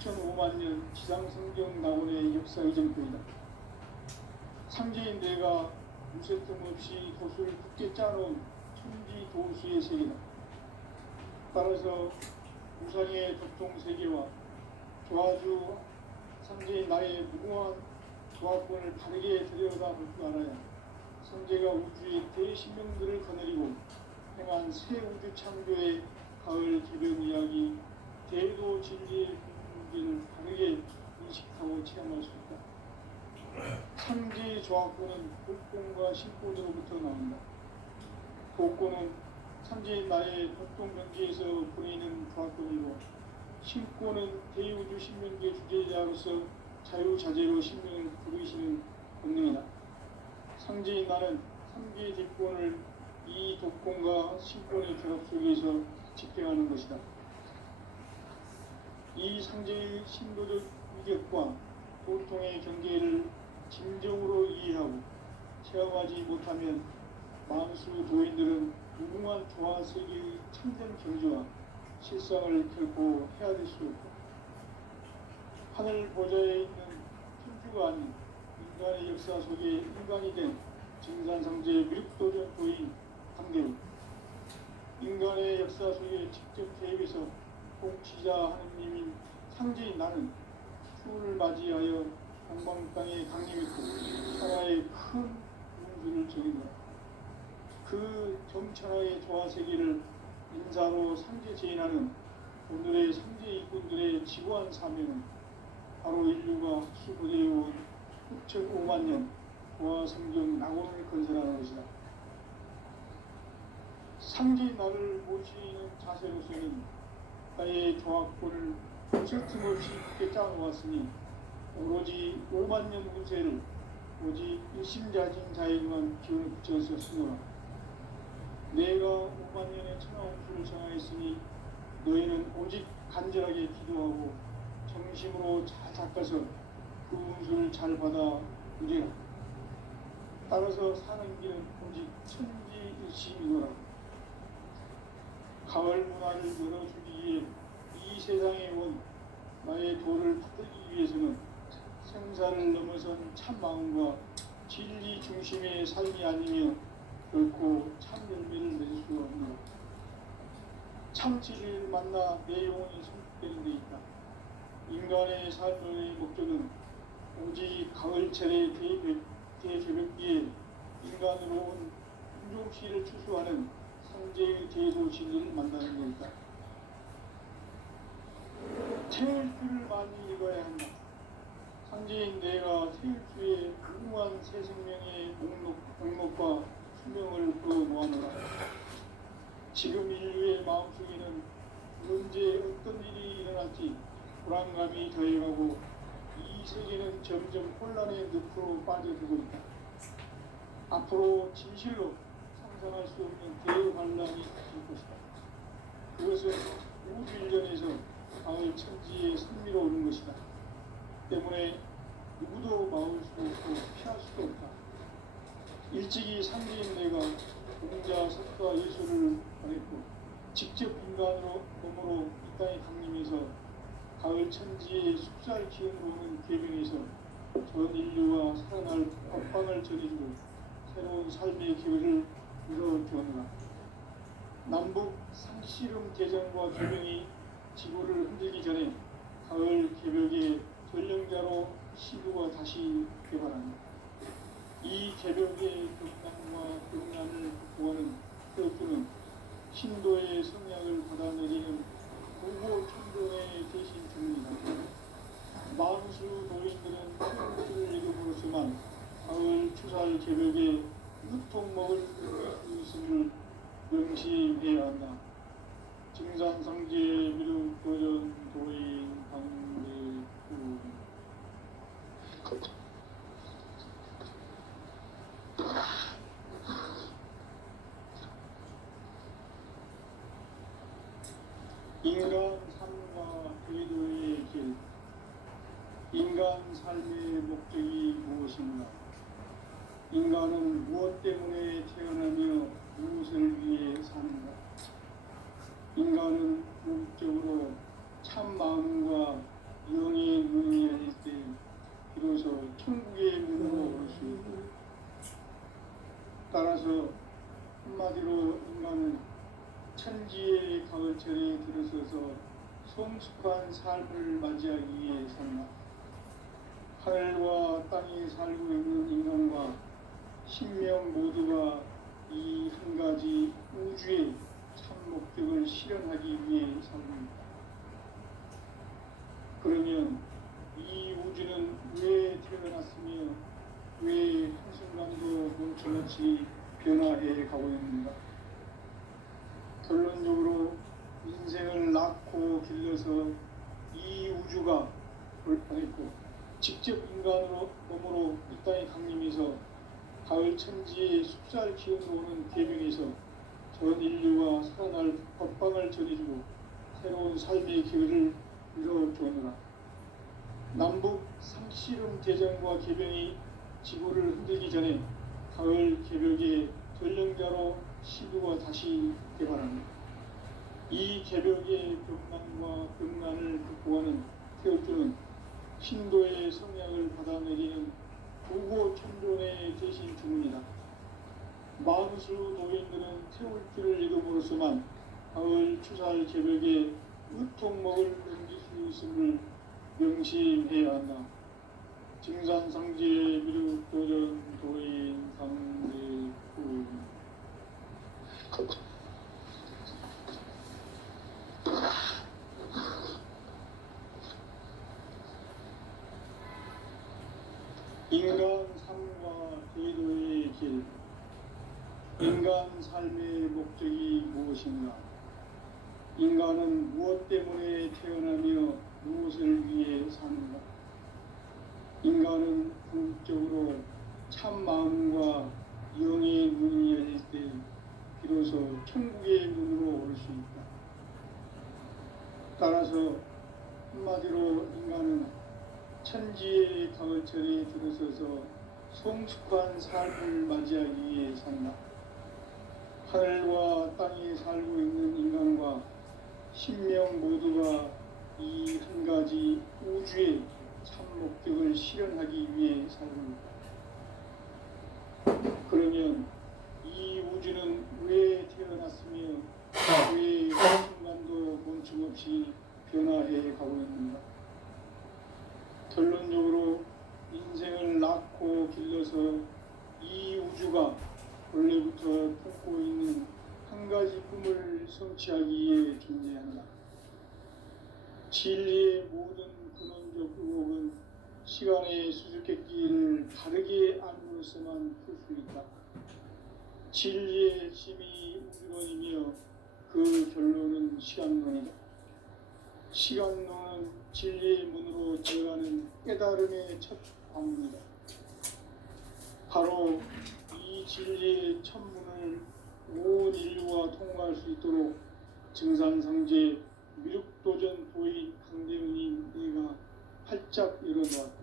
2005만 년 지상성경 낙원의 역사의 정토이다. 상제인 내가 무쇠 틈 없이 도수를 굳게 짜놓은 천지 도수의 세계다. 따라서 우상의 독종 세계와 조화주 상제인 나의 무궁한 조합권을 바르게 들여다볼 줄 알아야 성제가 우주의 대신명들을 거느리고 행한 새 우주 창조의 가을 개변 이야기 대도 진리의 분기를 바르게 인식하고 체험할 수 있다. 상제의 조합권은 복권과 신권으로부터 나온다. 복권은 상제인 나의 독종 경지에서 보내는 조합권이고 신권은 대우주 신명계 주제자로서 자유자재로 신명을 부르시는 권능이다. 상제인 나는 3개의 뒷권을 이 독권과 신권의 결합 속에서 집행하는 것이다. 이 상제의 신도적 위격과 보통의 경계를 진정으로 이해하고 체험하지 못하면 만수 도인들은 무궁한 조화 세계의 참된 경지와 실상을 결코 헤아릴 수 없다. 하늘 보좌에 있는 천주가 아닌 인간의 역사 속에 인간이 된 증산상제 미륵도전 도인 강대우, 인간의 역사 속에 직접 개입해서 통치자 하느님인 상제인 나는 추운을 맞이하여 동방 땅에 강림했고 천하의 큰 운수를 적인다. 그 정천하의 조화세계를 인사로 상제 제인하는 오늘의 상제 일꾼들의 지구한 사명은 바로 인류가 수고되어온 6,5만 년 조화성경 낙원을 건설하는 것이다. 상제인 나를 모시는 자세로서는 나의 조합권을 무쇠 틈없이 굳게 짜놓았으니 오로지 5만 년 운세를 오직 일심자진 자에게만 기운을 붙여서 쓰노라. 내가 5만 년의 천하 운수를 정하였으니 너희는 오직 간절하게 기도하고 정심으로 잘 닦아서 그 운수를 잘 받아 누리라. 따라서 사는 길은 오직 천지일심이노라. 가을 문화를 열어주기 위해 이 세상에 온 나의 도를 받들기 위해서는 생사를 넘어선 참 마음과 진리 중심의 삶이 아니며 결코 참 열매를 맺을 수 없노라. 참 진리를 만나 내 영혼이 성숙되는 데 있다. 인간의 삶의 목적은 오직 가을철의 대개벽기에 인간으로 온 윤종씨를 추수하는 상제의 대도 진리를 만나는 것이다. 태일주를 많이 읽어야 한다. 상제인 내가 태일주의 무궁한 새 생명의 목록과 수명을 풀어놓아노라. 지금 인류의 마음속에는 언제 어떤 일이 일어날지 불안감이 더해가고 이 세계는 점점 혼란의 늪으로 빠져들고 있다. 앞으로 진실로 상상할 수 없는 대환란이 있을 것이다. 그것은 우주 일련에서 가을 천지의 선미로 오는 것이다. 때문에 누구도 막을 수 없고 피할 수도 없다. 일찍이 상제인 내가 공자, 석가, 예술을 말했고 직접 인간으로 몸으로 이 땅에 강림해서 가을 천지의 숲살 기운으로 오는 계명에서 전 인류와 살아날 법방을 전해주고 새로운 삶의 기회를 이뤄주었노라. 남북 상씨름 대전과 계명이 지구를 흔들기 전에 가을 개벽의 전령자로 시구가 다시 개발한다. 이 개벽의 극단과 극난을 구하는 태어주는 신도의 성약을 받아내리는 고고 천종의 대신 주문이다. 만수 도인들은 태어주를 이름으로서만 가을 추살 개벽의 유통목을 이룰 수 있음을 명시해야 한다. 증산상제 미륵도전 도인 강대우. 인간 삶과 궤도의 길. 인간 삶의 목적이 무엇인가? 인간은 무엇 때문에 태어나며 무엇을 위해 사는가? 인간은 궁극적으로 참 마음과 영의 문이 열릴 때 비로소 천국의 문으로 올 수 있다. 따라서 한마디로 인간은 천지의 가을철에 들어서서 성숙한 삶을 맞이하기 위해 산다. 하늘과 땅에 살고 있는 인간과 신명 모두가 이 한 가지 우주의 참 목적을 실현하기 위해 살고 있다. 그러면 이 우주는 왜 태어났으며 왜 한순간도 멈춤없이 변화해 가고 있는가? 결론적으로 인생을 낳고 길러서 이 우주가 돌파했고 직접 인간으로 몸으로 이 땅에 강림해서 가을 천지의 숲살 기운으로 오는 계명에서 전 인류가 살아날 법방을 전해주고 새로운 삶의 기회를 이뤄주느라. 남북 상씨름 대전과 개병이 지구를 흔들기 전에 가을 개벽의 전령자로 시두가 다시 개발합니다. 이 개벽의 벽난과 벽난을 극복하는 태울주는 신도의 성약을 받아내리는 부고 천존의 대신 주문이다. 마누수 노인들은 태울주를 읽음으로써만 가을 추살 개벽의 의통목을 넘길 수 있음을 명심해야 한다. 증산상제 미륵도전 도인 상대구. 인간 삶과 대도의 길. 인간 삶의 목적이 무엇인가? 인간은 무엇 때문에 태어나며 무엇을 위해 사는가? 인간은 궁극적으로 참 마음과 영의 문이 열릴 때 비로소 천국의 문으로 올 수 있다. 따라서 한마디로 인간은 천지의 가을철에 들어서서 성숙한 삶을 맞이하기 위해 산다. 하늘과 땅에 살고 있는 인간과 신명 모두가 이 한 가지 우주의 참 목적을 실현하기 위해 살고 있다. 그러면 이 우주는 왜 태어났으며 왜 한순간도 멈춤없이 변화해 가고 있는가? 결론적으로 인생을 낳고 길러서 이 우주가 원래부터 품고 있는 한 가지 꿈을 성취하기 위해 존재한다. 진리의 모든 근원적 의혹은 시간의 수수께끼를 다르게 알므로서만 풀 수 있다. 진리의 핵심이 우주론이며 그 결론은 시간론이다. 시간론은 진리의 문으로 들어가는 깨달음의 첫 방문이다. 바로 이 진리의 첫 문을 온 인류가 통과할 수 있도록 증산상제 미륵도전 도인 강대훈이 내가 활짝 열어놓았다.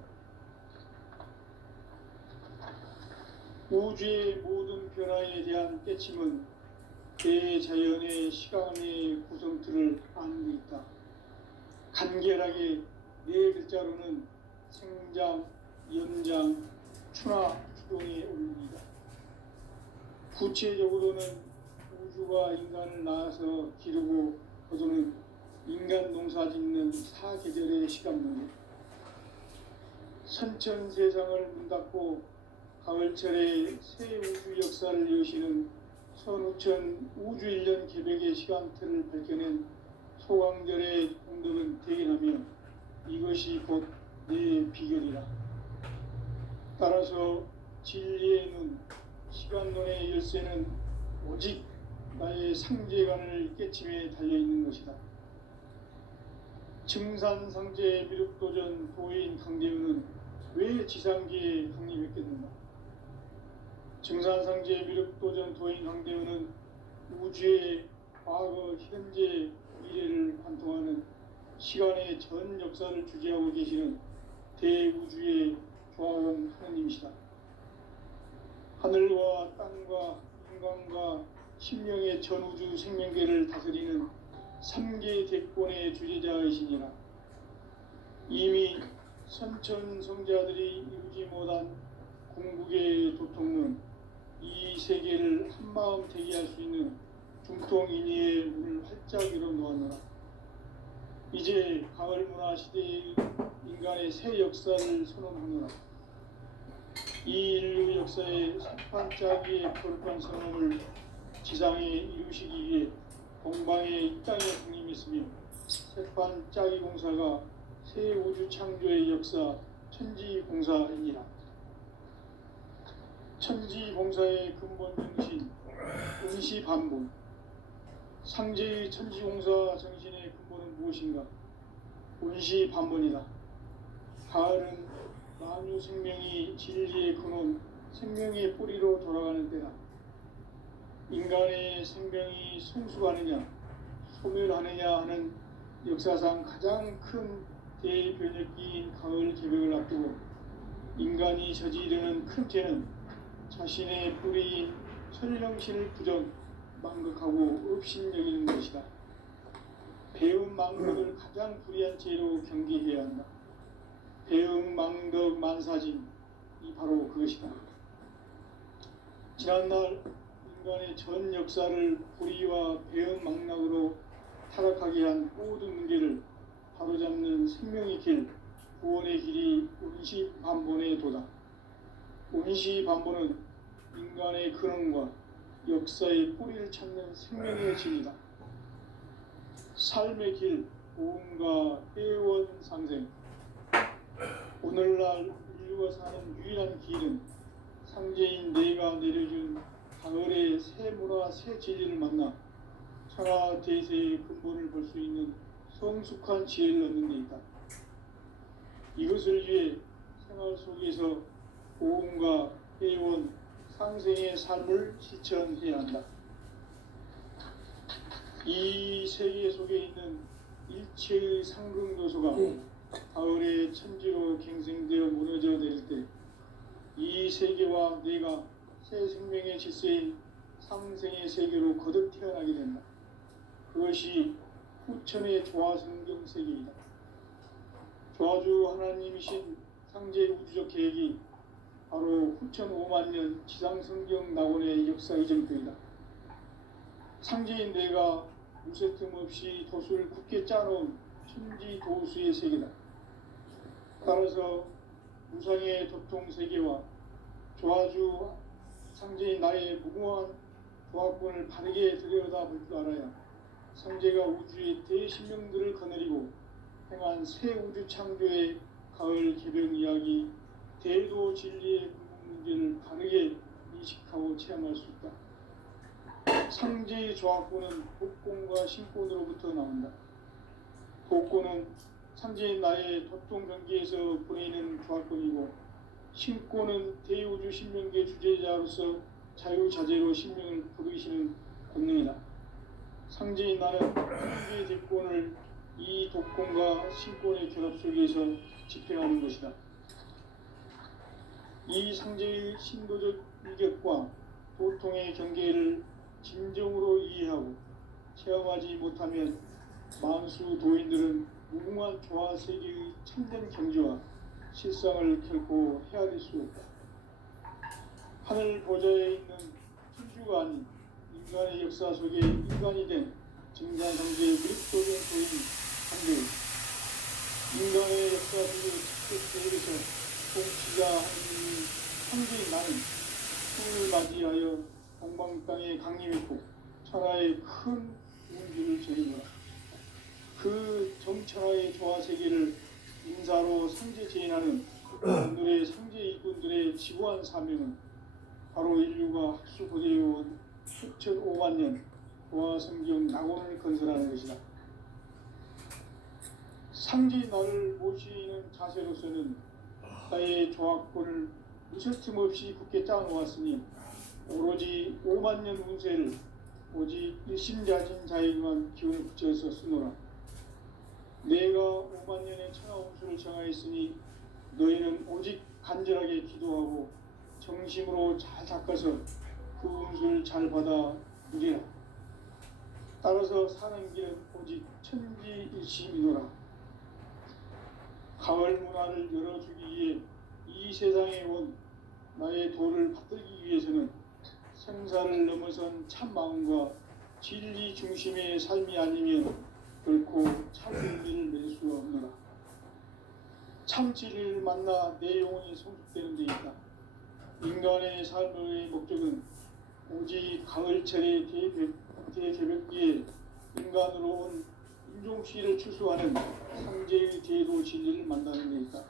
우주의 모든 변화에 대한 깨침은 대자연의 시간의 구성틀을 아는 데 있다. 간결하게 네 글자로는 생장, 연장, 추나 추동의 원리이다. 구체적으로는 우주가 인간을 낳아서 기르고 거두는 인간 농사 짓는 사계절의 시간론이다. 선천 세상을 문 닫고 가을철에 새 우주 역사를 여시는 선우천 우주 1년 개벽의 시간틀을 밝혀낸 소강절의 공덕은 대견하며 이것이 곧 내 비결이라. 따라서 진리의 눈, 시간론의 열쇠는 오직 나의 상제관을 깨침에 달려있는 것이다. 증산상제 미륵도전 도인 강대훈은 왜 지상계에 강림했겠는가? 증산상제 미륵도전 도인 강대훈은 우주의 과거, 현재, 미래를 관통하는 시간의 전 역사를 주재하고 계시는 대우주의 조화원 하느님이시다. 하늘과 땅과 인간과 신명의 전우주 생명계를 다스리는 3계 대권의 주재자이시니라. 이미 선천성자들이 이루지 못한 궁극의 도통은 이 세계를 한마음 되게 할 수 있는 중통인의의 문을 활짝 열어 놓았노라. 이제 가을 문화 시대의 인간의 새 역사를 선언하노라. 이 인류 역사의 산판짜기의 거룩한 선언을 지상에 이루시기 위해 동방에 이 땅에 군림했으며 새판짜기 공사가 새 우주 창조의 역사 천지공사이니라. 천지공사의 근본 정신 운시반본. 상제의 천지공사 정신의 근본은 무엇인가? 운시반본이다. 가을은 만유 생명이 진리의 근원, 생명의 뿌리로 돌아가는 때다. 인간의 생명이 성숙하느냐, 소멸하느냐 하는 역사상 가장 큰 대변혁기인 가을 개벽을 앞두고 인간이 저지르는 큰 죄는 자신의 뿌리인 천령신을 부정, 망극하고 업신여기는 것이다. 배움 망덕을 가장 불의한 죄로 경계해야 한다. 배움 망덕 만사짐이 바로 그것이다. 지난날 인간의 전 역사를 불의와 배움 망락으로 타락하게 한 모든 문제를 바로잡는 생명의 길, 구원의 길이 운시반본의 도다. 운시반본은 인간의 근원과 역사의 뿌리를 찾는 생명의 진이다. 삶의 길, 보험과 회원 상생. 오늘날 인류가 사는 유일한 길은 상제인 내가 내려준 가을의 새 문화, 새 진리를 만나 천하 대세의 근본을 볼 수 있는 성숙한 지혜를 얻는 데 있다. 이것을 위해 생활 속에서 보험과 회원, 상생의 삶을 실천해야 한다. 이 세계 속에 있는 일체의 상승도소가 가을의 천지로 갱생되어 무너져 내릴 때 이 세계와 내가 새 생명의 질서인 상생의 세계로 거듭 태어나게 된다. 그것이 후천의 조화성경 세계이다. 조화주 하나님이신 상제 우주적 계획이 바로 후천 5만년 지상성경 낙원의 역사 이정표이다. 상제인 내가 무쇠 틈 없이 도수를 굳게 짜놓은 천지 도수의 세계다. 따라서 무상의 도통 세계와 조화주 상제인 나의 무궁한 조화권을 바르게 들여다볼 줄 알아야 상제가 우주의 대신명들을 거느리고 행한 새 우주 창조의 가을 개벽 이야기, 대도 진리의 문제를 바르게 인식하고 체험할 수 있다. 상제의 조화권은 복권과 신권으로부터 나온다. 복권은 상제인 나의 도통 경계에서 보내는 조화권이고, 신권은 대우주 신명계 주제자로서 자유자재로 신명을 부르시는 권능이다. 상제인 나는 상제의 대권을 이 독권과 신권의 결합 속에서 집행하는 것이다. 이 상제의 신도적 위격과 도통의 경계를 진정으로 이해하고 체험하지 못하면 만수 도인들은 무궁한 조화 세계의 참된 경지와 실상을 결코 헤아릴 수 없다. 하늘 보좌에 있는 천주가 아닌 인간의 역사 속에 인간이 된 증산상제의 그리스도된 도인 상제, 인간의 역사 속에 직접대에서 통치자 하나님이 상제인 나는 풍을 맞이하여 동방 땅에 강림했고 천하의 큰 운주를 제리노라. 그 정천하의 조화 세계를 인사로 상제 제인하는 오늘의 상제 일꾼들의 지구한 사명은 바로 인류가 학수고대해온 수천 5만 년 조화 성경 낙원을 건설하는 것이다. 상제 나를 모시는 자세로서는 나의 조화권을 무설틈 없이 굳게 짜놓았으니 오로지 5만 년 운세를 오직 일심자진 자에게만 기운을 붙여서 쓰노라. 내가 5만 년의 천하 운수를 정하였으니 너희는 오직 간절하게 기도하고 정심으로 잘 닦아서 그 운수를 잘 받아 누리라. 따라서 사는 길은 오직 천지일심이노라. 가을 문화를 열어주기 위해 이 세상에 온 나의 도를 받들기 위해서는 생사를 넘어선 참 마음과 진리 중심의 삶이 아니면 결코 참 의미를 낼 수 없노라. 참 진리를 만나 내 영혼이 성숙되는 데 있다. 인간의 삶의 목적은 오직 가을철의 대개벽기에 인간으로 온 인종시를 추수하는 상제의 제도 진리를 만나는 데 있다.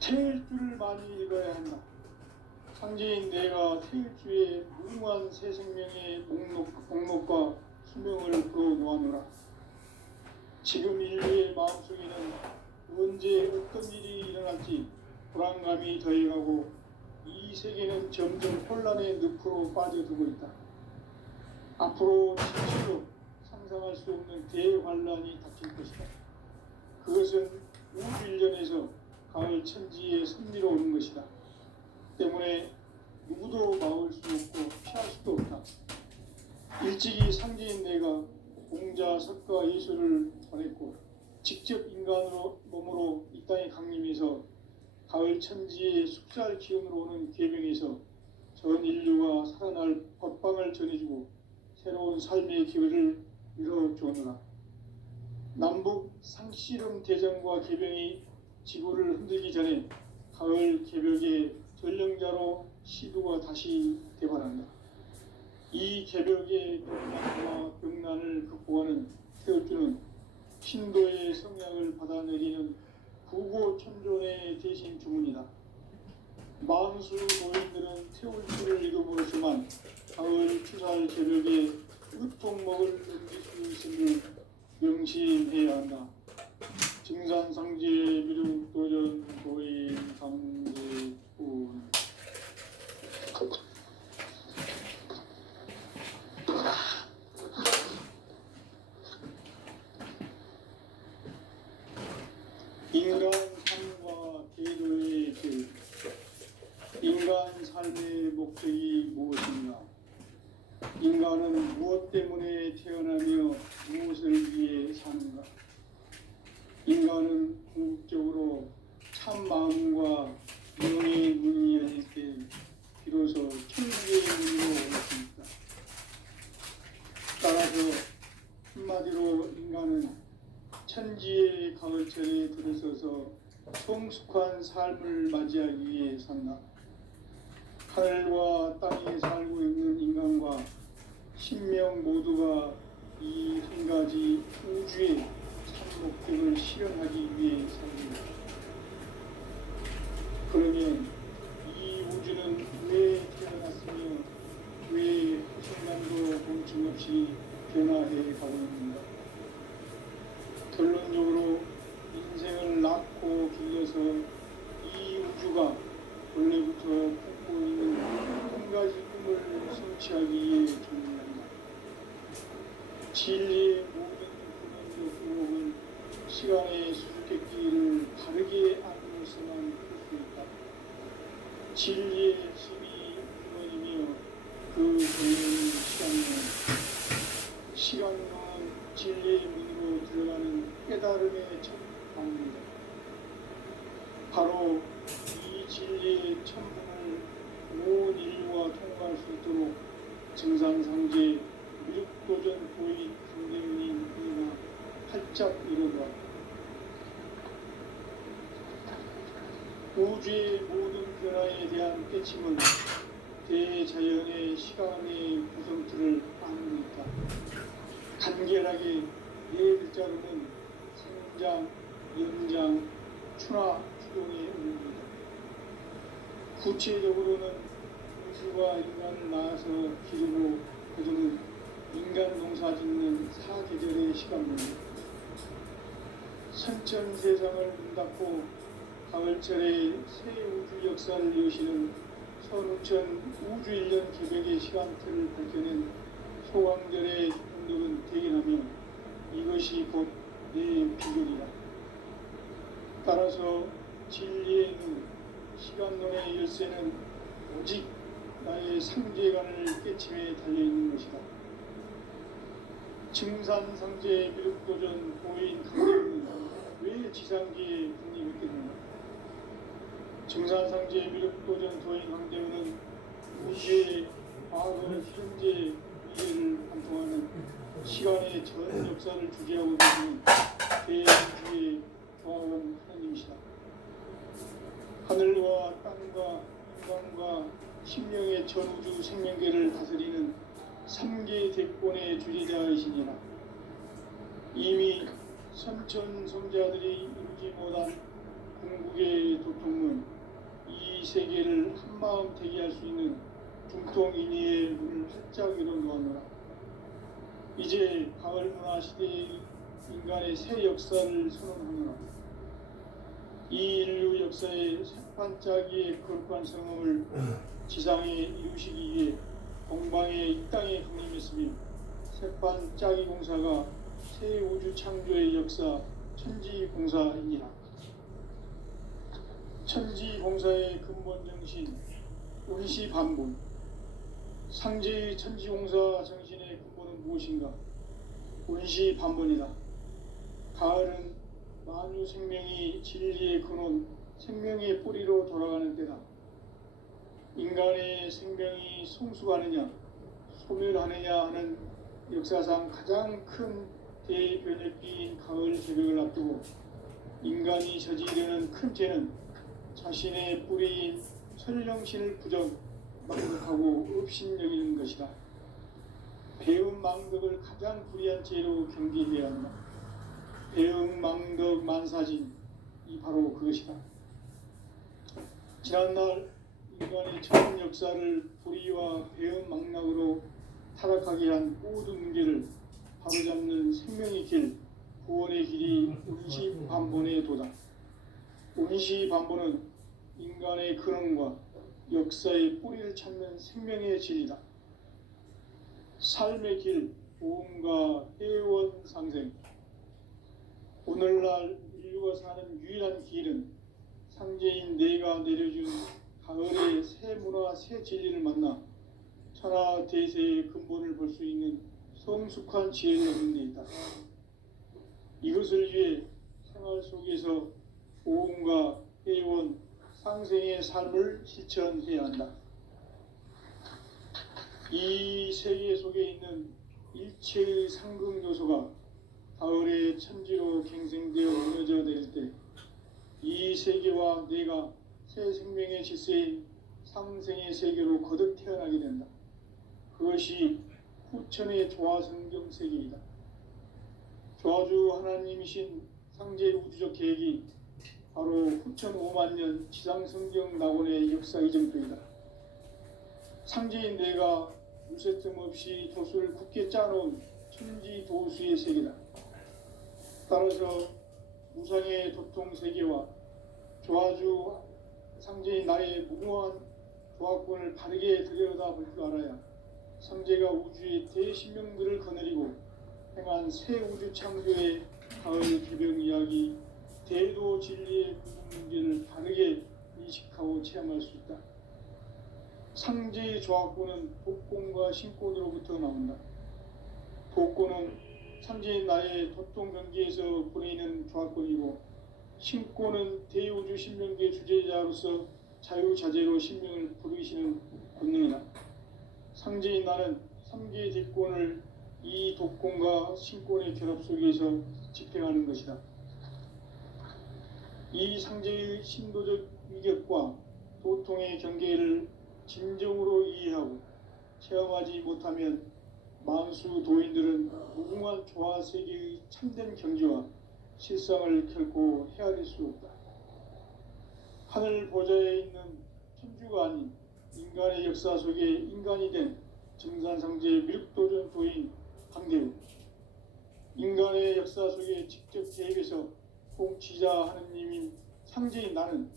태일주를 많이 읽어야 한다. 상제인 내가 태일주의 무궁한 새 생명의 목록과 수명을 풀어놓아노라. 지금 인류의 마음속에는 언제 어떤 일이 일어날지 불안감이 더해가고 이 세계는 점점 혼란의 늪으로 빠져들고 있다. 앞으로 진실로 상상할 수 없는 대환란이 닥칠 것이다. 그것은 우주 일련에서 가을 천지의 섭리로 오는 것이다. 때문에 누구도 막을 수 없고 피할 수도 없다. 일찍이 상제인 내가 공자, 석가, 예수를 보냈고 직접 인간으로 몸으로 이 땅에 강림해서 가을 천지의 숙살 기운으로 오는 계명에서 전 인류가 살아날 법방을 전해주고 새로운 삶의 기회를 열어주었노라. 남북 상씨름 대전과 계병이 지구를 흔들기 전에 가을 개벽의 전령자로 시두가 다시 대발한다. 이 개벽의 병난과 병난을 극복하는 태울주는 신도의 성약을 받아내리는 부고천존의 대신 주문이다. 만수 노인들은 태울주를 읽어보지만 가을 추살 개벽에 으통먹을 넘길 수 있음을 명심해야 한다. 증산상제 미륵도전 도인 강제군. 인간 삶과 계도의 길. 인간 삶의 목적이 무엇인가? 인간은 무엇 때문에 태어나며 무엇을 위해 사는가? 인간은 궁극적으로 참 마음과 명의 문이 열릴 때 비로소 천국의 문으로 올랐습니다. 따라서 한마디로 인간은 천지의 가을철에 들어서서 성숙한 삶을 맞이하기 위해 산다. 하늘과 땅에 살고 있는 인간과 신명 모두가 이 한 가지 우주의 참 목적을 실현하기 위해 삽니다. 그러면 이 우주는 왜 태어났으며 왜 순간도 멈춤없이 변화해 가고 있는가? 결론적으로 인생을 낳고 길러서 이 우주가 원래부터 품고 있는 한 가지 꿈을 성취하기 위해 존재한다. 진리의 모든 근원적 구멍은 시간의 수수께끼를 바르게 안으로서만 풀 수 있다. 진리의 힘이 근원이며 그 근원은 시간론. 시간론은 진리의 문으로 들어가는 깨달음의 첫 방문이다. 바로 이 진리의 천문을 온 인류가 통과할 수 있도록 증산상제 미륵도전 도인 강대문인 이가 활짝 이루어왔다. 우주의 모든 변화에 대한 깨침은 대자연의 시간의 구성틀을 아는 있다. 간결하게 네 글자로는 생장, 연장, 추나, 추동의 의미입니다. 구체적으로는 우주가 인간을 낳아서 기르고 거두는 인간 농사 짓는 사계절의 시간입니다. 선천 세상을 문 닫고 가을철에 새 우주 역사를 여시는 선우천 우주 1년 개벽의 시간틀을 밝혀낸 소강절의 공덕은 대견하며 이것이 곧 내 비결이다. 따라서 진리의 눈, 시간론의 열쇠는 오직 나의 상제관을 깨침에 달려있는 것이다. 증산상제 미륵도전 도인 강대문은 최지상기에 국립했겠는가. 증산상제 미륵도전 도인 강대우는 우주의 과거, 현재, 미래를 관통하는 시간의 전 역사를 주재하고 계시는 대우주의 조화원 하나님이시다. 하늘과 땅과 인간과 심령의 전우주 생명계를 다스리는 삼계 대권의 주제자이시니라. 이미 선천성자들이 이루지 못한 궁극의 도통은 이 세계를 한마음 대기할 수 있는 중통인의의 문을 활짝 열어놓았노라. 이제 가을 문화 시대의 인간의 새 역사를 선언하노라. 이 인류 역사의 새반짝이의 거룩한 성함을 지상에 이루시기 위해 동방의 이 땅에 강림했으며 새반짝이 공사가 새 우주 창조의 역사 천지공사이니라. 천지공사의 근본 정신 운시반본. 상제의 천지공사 정신의 근본은 무엇인가? 운시반본이다. 가을은 만유 생명이 진리의 근원, 생명의 뿌리로 돌아가는 때다. 인간의 생명이 성숙하느냐, 소멸하느냐 하는 역사상 가장 큰 대변혁기인 가을 새벽을 앞두고 인간이 저지르는 큰 죄는 자신의 뿌리인 설령신을 망덕하고 업신여기는 것이다. 배움 망덕을 가장 불의한 죄로 경계해야 한다. 배움 망덕 만사진, 이 바로 그것이다. 지난날 인간의 전 역사를 불의와 배움 망락으로 타락하게 한 모든 문제를 바로잡는 생명의 길, 구원의 길이 운시반본의 도다. 운시반본은 인간의 근원과 역사의 뿌리를 찾는 생명의 진리다. 삶의 길, 보험과 회원 상생. 오늘날 인류가 사는 유일한 길은 상제인 내가 내려준 가을의 새 문화, 새 진리를 만나 천하 대세의 근본을 볼 수 있는 성숙한 지혜를 얻는 데 있다. 이것을 위해 생활 속에서 보험과 회원, 상생의 삶을 실천해야 한다. 이 세계 속에 있는 일체의 상극 요소가 가을의 천지로 갱생되어 무너져 내릴 때 이 세계와 내가 새 생명의 질서인 상생의 세계로 거듭 태어나게 된다. 그것이 후천의 조화성경 세계이다. 조화주 하나님이신 상제 우주적 계획이 바로 후천 5만 년 지상성경 낙원의 역사 이정표이다. 상제인 내가 무쇠틈 없이 도수를 굳게 짜놓은 천지 도수의 세계다. 따라서 무상의 도통 세계와 조화주 상제인 나의 무궁한 조화권을 바르게 들여다볼 줄 알아야 상제가 우주의 대신명들을 거느리고 행한 새 우주 창조의 가을 개벽 이야기, 대도 진리의 궁극 문제를 바르게 인식하고 체험할 수 있다. 상제의 조화권은 복권과 신권으로부터 나온다. 복권은 상제인 나의 도통 경계에서 보내는 조화권이고, 신권은 대우주 신명계 주제자로서 자유자재로 신명을 부르시는 권능이다. 상제인 나는 3개의 대권을 이 독권과 신권의 결합 속에서 집행하는 것이다. 이 상제의 신도적 위격과 도통의 경계를 진정으로 이해하고 체험하지 못하면 만수 도인들은 무궁한 조화 세계의 참된 경지와 실상을 결코 헤아릴 수 없다. 하늘 보좌에 있는 천주가 아닌 인간의 역사 속에 인간이 된 증산상제 미륵도전 도인 강대우. 인간의 역사 속에 직접 개입해서 통치자 하느님인 상제인 나는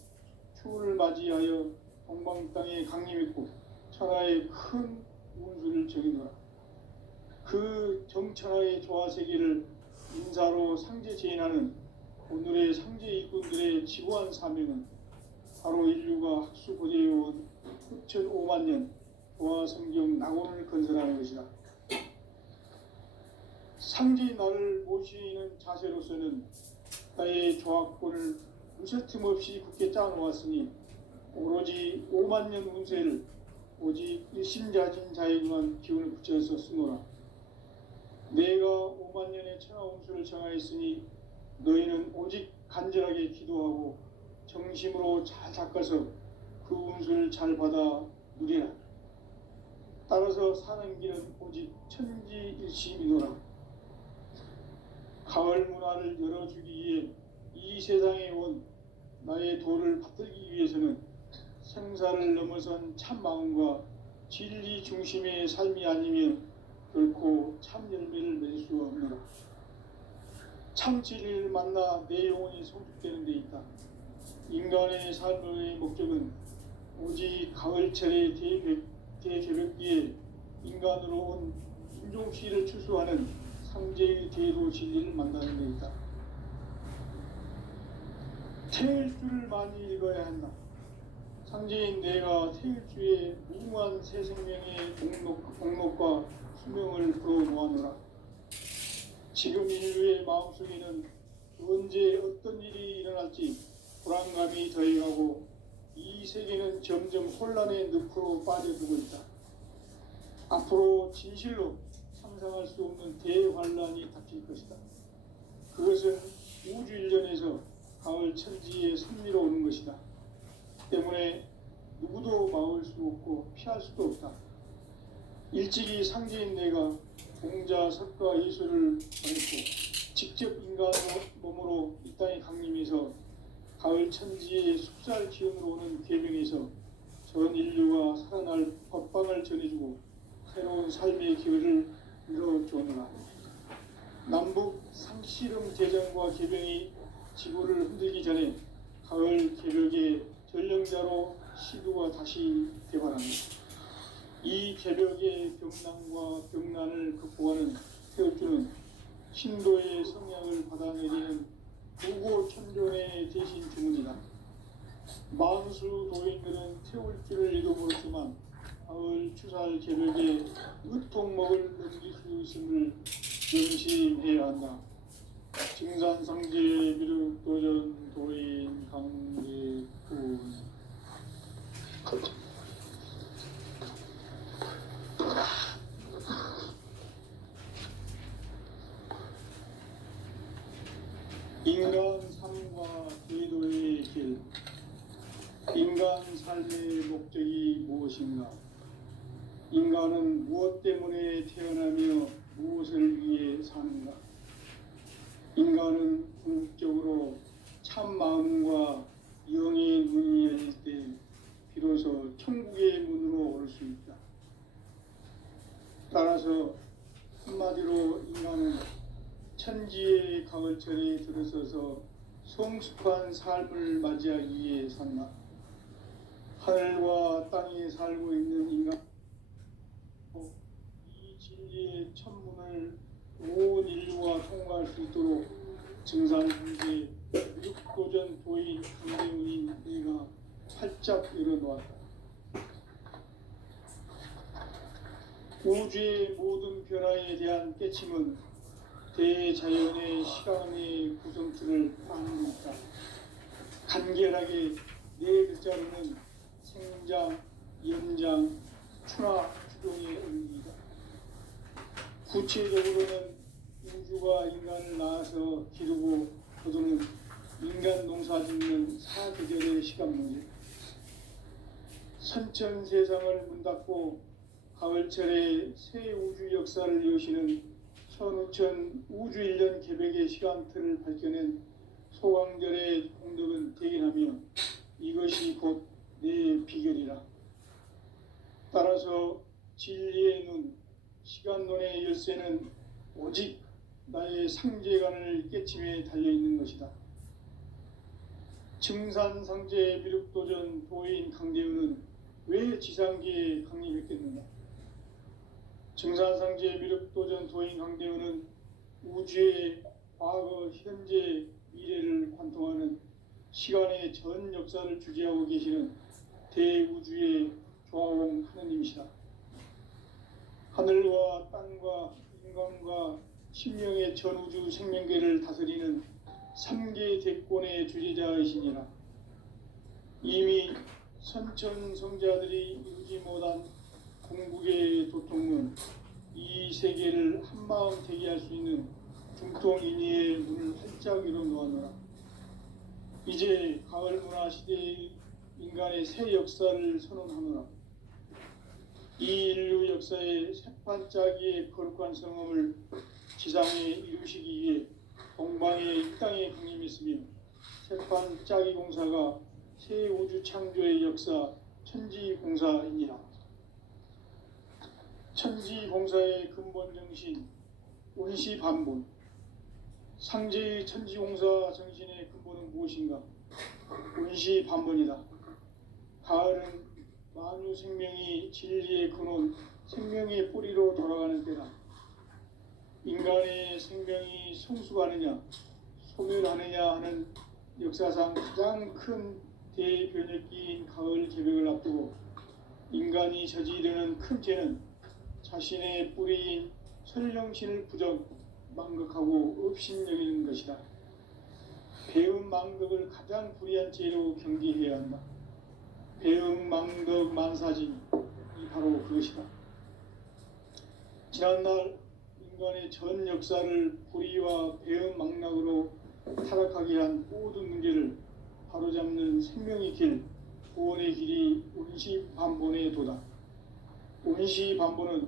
추운을 맞이하여 동방 땅에 강림했고 천하의 큰 운수를 정해놓아. 그 정천하의 조화세계를 인사로 상제 제인하는 오늘의 상제 일꾼들의 지구한 사명은 바로 인류가 학수고대해온 후천 5만 년 조화성경 낙원을 건설하는 것이다. 상제인 나를 모시는 자세로서는 나의 조합권을 무쇠틈 없이 굳게 짜놓았으니 오로지 5만 년 운세를 오직 일심자진 자에게만 기운을 붙여서 쓰노라. 내가 5만 년의 천하 운수를 정하였으니 너희는 오직 간절하게 기도하고 정심으로 잘 닦아서 그 운수를 잘 받아 누리라. 따라서 사는 길은 오직 천지일심이노라. 가을 문화를 열어주기 위해 이 세상에 온 나의 도를 받들기 위해서는 생사를 넘어선 참 마음과 진리 중심의 삶이 아니면 결코 참 열매를 맺을 수 없노라. 참 진리를 만나 내 영혼이 성숙되는 데 있다. 인간의 삶의 목적은 오직 가을철의 대개벽기에 인간으로 온 인종시를 추수하는 상제의 대도 진리를 만나는 데 있다. 태일주를 많이 읽어야 한다. 상제인 내가 태일주의 무궁한 새 생명의 공록과 수명을 불어모아노라. 지금 인류의 마음속에는 언제 어떤 일이 일어날지 불안감이 더해가고 이 세계는 점점 혼란의 늪으로 빠져들고 있다. 앞으로 진실로 상상할 수 없는 대환란이 닥칠 것이다. 그것은 우주 일련에서 가을 천지에 선미로 오는 것이다. 때문에 누구도 막을 수 없고 피할 수도 없다. 일찍이 상제인 내가 공자, 석가, 예술을 전했고 직접 인간 몸으로 이 땅에 강림해서 가을 천지의 숙살 기운으로 오는 궤병에서 전 인류가 살아날 법방을 전해주고 새로운 삶의 기회를 이뤄주노라. 남북 상씨름 대전과 개병이 지구를 흔들기 전에 가을 개벽의 전령자로 시두가 다시 개발합니다. 이 개벽의 병난과 병난을 극복하는 태엽주는 신도의 성향을 받아내리는 부고천존의 대신 주문이다. 만수 도인들은 태울주를 이름으로지만 가을 추살 개벽에 으통먹을 넘길 수 있음을 명심해야 한다. 증산상제 미륵도전 도인 강대군. 인간 삶과 제도의 길. 인간 삶의 목적이 무엇인가? 인간은 무엇 때문에 태어나며 무엇을 위해 사는가? 인간은 궁극적으로 참 마음과 영의 눈이 열릴 때 비로소 천국의 문으로 올 수 있다. 따라서 한마디로 인간은 천지의 가을철에 들어서서 성숙한 삶을 맞이하기 위해 산다. 하늘과 땅에 살고 있는 인간, 이 진리의 천문을 온 인류가 통과할 수 있도록 증산상제 육도전 도인 강대훈인 내가 활짝 열어놓았다. 우주의 모든 변화에 대한 깨침은 대자연의 시간의 구성틀을 따르고 있다. 간결하게 네 글자로는 생장, 연장, 추나, 추동의 의미이다. 구체적으로는 우주가 인간을 낳아서 기르고 거두는 인간 농사 짓는 사계절의 시간 문제. 선천 세상을 문 닫고 가을철에 새 우주 역사를 여시는 천우천 우주 일년 개벽의 시간틀을 밝혀낸 소강절의 공덕은 대견하며 이것이 곧 내 비결이라. 따라서 진리의 눈, 시간론의 열쇠는 오직 나의 상제관을 깨침에 달려있는 것이다. 증산상제 미륵도전 도인 강대훈은 왜 지상계에 강림했겠는가? 증산상제 미륵도전 도인 강대훈은 우주의 과거, 현재, 미래를 관통하는 시간의 전 역사를 주재하고 계시는 대우주의 조화원 하느님이시다. 하늘과 땅과 인간과 신명의 전우주 생명계를 다스리는 삼계 대권의 주제자이시니라. 이미 선천성자들이 이루지 못한 궁극의 도통은 이 세계를 한마음 되게 할 수 있는 중통인의의 문을 활짝 열어놓았노라. 이제 가을 문화 시대의 인간의 새 역사를 선언하노라. 이 인류 역사의 새판짜기의 거룩한 성험을 지상에 이루시기 위해 동방의 이 땅에 강림했으며 새판짜기 공사가 새 우주 창조의 역사 천지공사이니라. 천지공사의 근본 정신 운시반본. 상제의 천지공사 정신의 근본은 무엇인가? 운시반본이다. 가을은 만유 생명이 진리의 근원, 생명의 뿌리로 돌아가는 때다. 인간의 생명이 성숙하느냐, 소멸하느냐 하는 역사상 가장 큰 대변혁기인 가을 개벽을 앞두고 인간이 저지르는 큰 죄는 자신의 뿌리인 설령신을 부정, 망극하고 업신여기는 것이다. 배음 망덕을 가장 불의한 죄로 경계해야 한다. 배음 망덕 만사진이 바로 그것이다. 지난날 인간의 전 역사를 불의와 배음 망락으로 타락하게 한 모든 문제를 바로잡는 생명의 길, 구원의 길이 운시반본의 도다. 운시반본은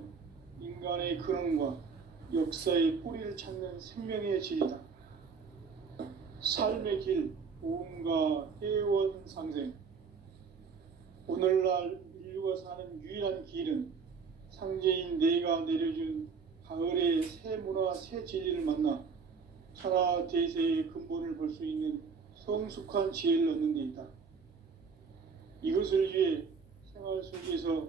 인간의 근원과 역사의 뿌리를 찾는 생명의 질이다. 삶의 길, 보험과 해원 상생. 오늘날 인류가 사는 유일한 길은 상제인 내가 내려준 가을의 새 문화, 새 진리를 만나 천하 대세의 근본을 볼 수 있는 성숙한 지혜를 얻는 데 있다. 이것을 위해 생활 속에서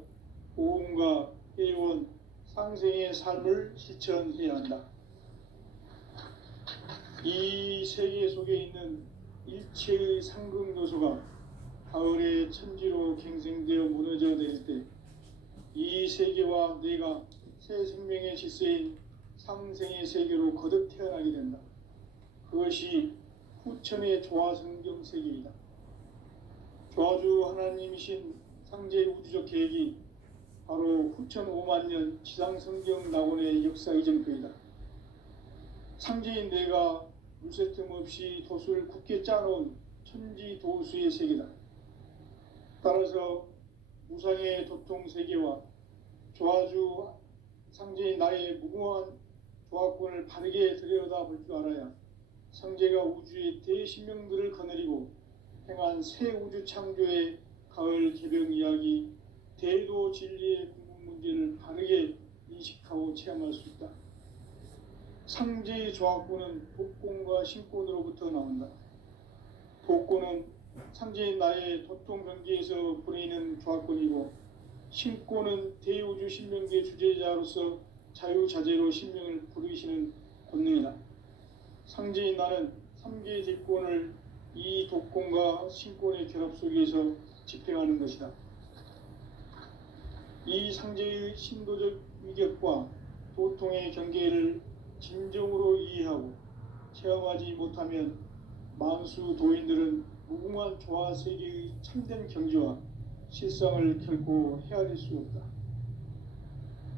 보험과 해원, 상생의 삶을 실천해야 한다. 이 세계 속에 있는 일체의 상극 요소가 가을의 천지로 갱생되어 무너져 내릴 때 이 세계와 내가 새 생명의 질서인 상생의 세계로 거듭 태어나게 된다. 그것이 후천의 조화성경 세계이다. 조화주 하나님이신 상제 우주적 계획이 바로 후천 5만 년 지상성경 낙원의 역사 이전표이다. 상제인 내가 물새 틈 없이 도수를 굳게 짜놓은 천지도수의 세계다. 따라서 무상의 도통 세계와 조화주 상제인 나의 무궁한 조화권을 바르게 들여다볼 줄 알아야 상제가 우주의 대신명들을 거느리고 행한 새 우주 창조의 가을 개벽 이야기, 대도 진리의 궁극 문제를 바르게 인식하고 체험할 수 있다. 상제의 조화권은 독권과 신권으로부터 나온다. 독권은 상제인 나의 도통 경계에서 보내는 조화권이고, 신권은 대우주 신명계 주제자로서 자유자재로 신명을 부르시는 권능이다. 상제인 나는 3개의 대권을 이 독권과 신권의 결합 속에서 집행하는 것이다. 이 상제의 신도적 위격과 도통의 경계를 진정으로 이해하고 체험하지 못하면 만수 도인들은 무궁한 조화 세계의 참된 경지와 실상을 결코 헤아릴 수 없다.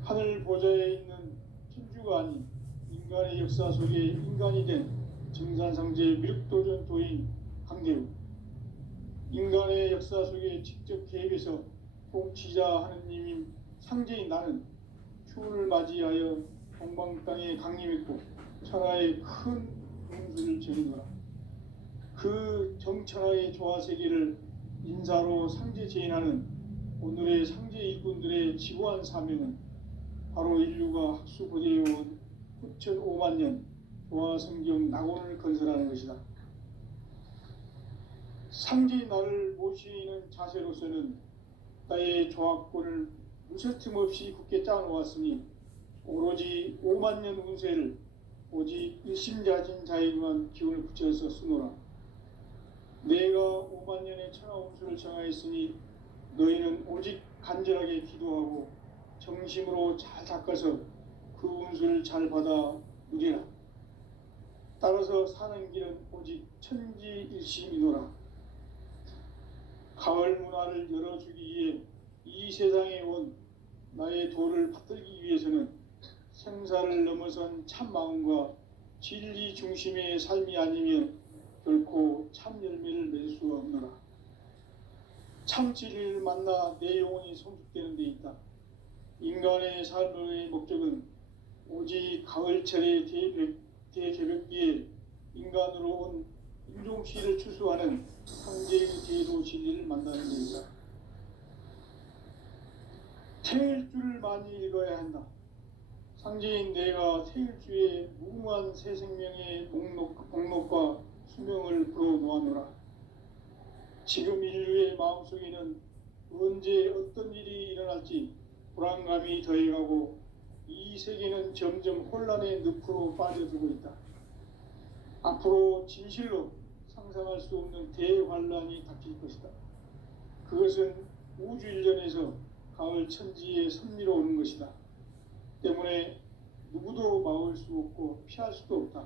하늘 보좌에 있는 천주가 아닌 인간의 역사 속에 인간이 된 정산상제 미륵도전 도인 강대우, 인간의 역사 속에 직접 개입해서 통치자 하느님인 상제인 나는 추운을 맞이하여 동방 땅에 강림했고 천하의 큰 운수를 전이노라. 그 정천하의 조화세계를 인사로 상제 제인하는 오늘의 상제 일꾼들의 지고한 사명은 바로 인류가 학수고대해온 후천 5만 년 조화성경 낙원을 건설하는 것이다. 상제인 나를 모시는 자세로서는 나의 조화권을 무쇠 틈 없이 굳게 짜놓았으니 오로지 5만 년 운세를 오직 일심자진 자에게만 기운을 붙여서 쓰노라. 내가 5만 년의 천하 운수를 정하였으니 너희는 오직 간절하게 기도하고 정심으로 잘 닦아서 그 운수를 잘 받아 누리라. 따라서 사는 길은 오직 천지일심이노라. 가을 문화를 열어주기 위해 이 세상에 온 나의 도를 받들기 위해서는 생사를 넘어선 참 마음과 진리 중심의 삶이 아니면 결코 참 열매를 맺을 수가 없노라. 참 진리를 만나 내 영혼이 성숙되는 데 있다. 인간의 삶의 목적은 오직 가을철의 대개벽기에 인간으로 온 인종시를 추수하는 상제의 제도 진리를 만나는 데 있다. 태일주를 많이 읽어야 한다. 상제인 내가 태일주의 무궁한 새 생명의 목록과 수명을 불어놓아노라. 지금 인류의 마음속에는 언제 어떤 일이 일어날지 불안감이 더해가고 이 세계는 점점 혼란의 늪으로 빠져들고 있다. 앞으로 진실로 상상할 수 없는 대환란이 닥칠 것이다. 그것은 우주 일련에서 가을 천지의 섭리로 오는 것이다. 때문에 누구도 막을 수 없고 피할 수도 없다.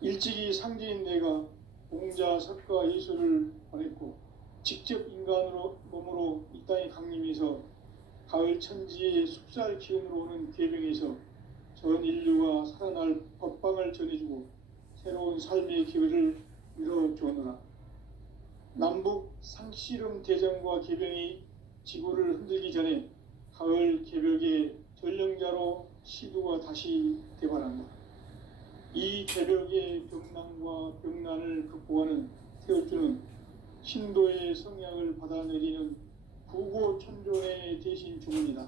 일찍이 상제인 내가 공자, 석가, 예수를 보냈고 직접 인간으로 몸으로 이 땅에 강림해서 가을 천지의 숲살 기운으로 오는 계명에서 전 인류가 살아날 법방을 전해주고 새로운 삶의 기회를 이뤄주었노라. 남북 상씨름 대전과 개병이 지구를 흔들기 전에 가을 개벽의 전령자로 시두가 다시 대발한다. 이 개벽의 병난과 병난을 극복하는 태울주는 신도의 성향을 받아내리는 구고천존의 대신 주문이다.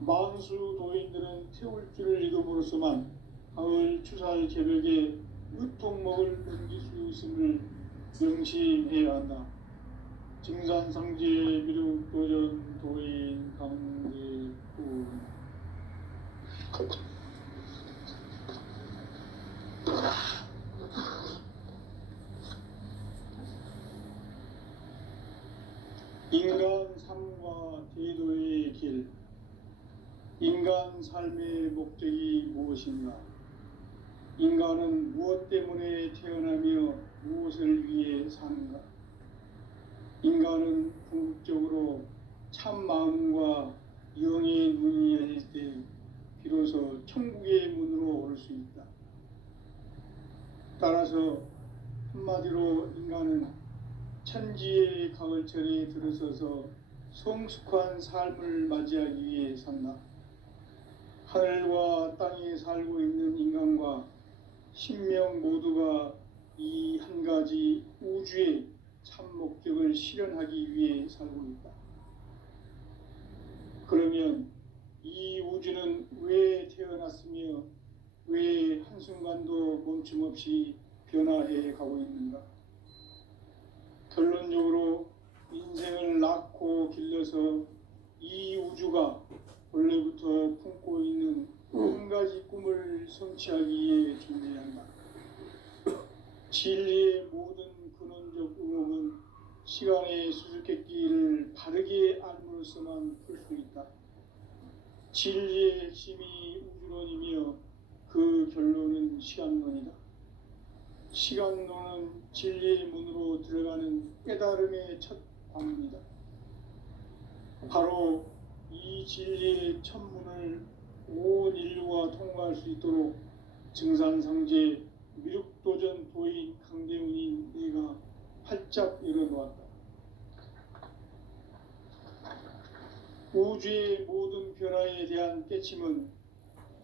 만수 도인들은 태울주를 읽음으로써만 가을 추살 개벽의 의통목을 넘길 수 있음을 명심해야 한다. 증산상제 미륵도전 도인 강제군. 인간 삶과 제도의 길. 인간 삶의 목적이 무엇인가? 인간은 무엇 때문에 태어나며 무엇을 위해 사는가? 인간은 궁극적으로 참 마음과 영의 문이 열릴 때 비로소 천국의 문으로 올 수 있다. 따라서 한마디로 인간은 천지의 가을철에 들어서서 성숙한 삶을 맞이하기 위해 산다. 하늘과 땅에 살고 있는 인간과 신명 모두가 이 한 가지 우주의 참 목적을 실현하기 위해 살고 있다. 그러면 이 우주는 왜 태어났으며 왜 한순간도 멈춤없이 변화해 가고 있는가? 결론적으로 인생을 낳고 길러서 이 우주가 원래부터 품고 있는 한 가지 꿈을 성취하기 위해 존재한다. 진리의 모든 근원적 의혹은 시간의 수수께끼를 바르게 알므로써만 풀 수 있다. 진리의 핵심이 우주론이며 그 결론은 시간론이다. 시간론은 진리의 문으로 들어가는 깨달음의 첫 관문이다. 바로 이 진리의 첫 문을 온 인류가 통과할 수 있도록 증산상제 미륵도전 도인 강대훈인 내가 활짝 열어놓았다. 우주의 모든 변화에 대한 깨침은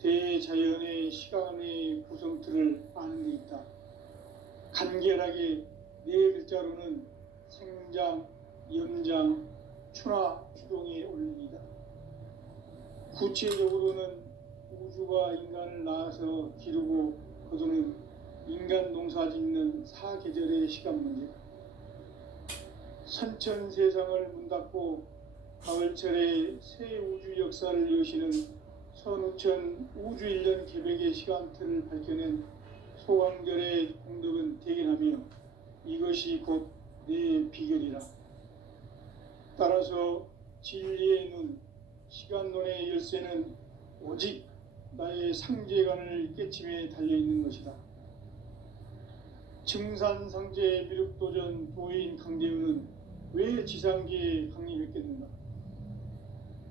대자연의 시간의 구성틀을 아는 데 있다. 간결하게 네 글자로는 생장, 염장, 추나, 추동의 원리이다. 구체적으로는 우주가 인간을 낳아서 기르고 거두는 인간 농사 짓는 사계절의 시간 문제다. 선천 세상을 문 닫고 가을철에 새 우주 역사를 여시는 선우천 우주 일년 개벽의 시간틀을 밝혀낸 소강절의 공덕은 대견하며 이것이 곧 내 비결이라. 따라서 진리의 눈, 시간론의 열쇠는 오직 나의 상제관을 깨침에 달려있는 것이다. 증산상제 미륵도전 보인 강대우는 왜 지상기에 강림했겠는가?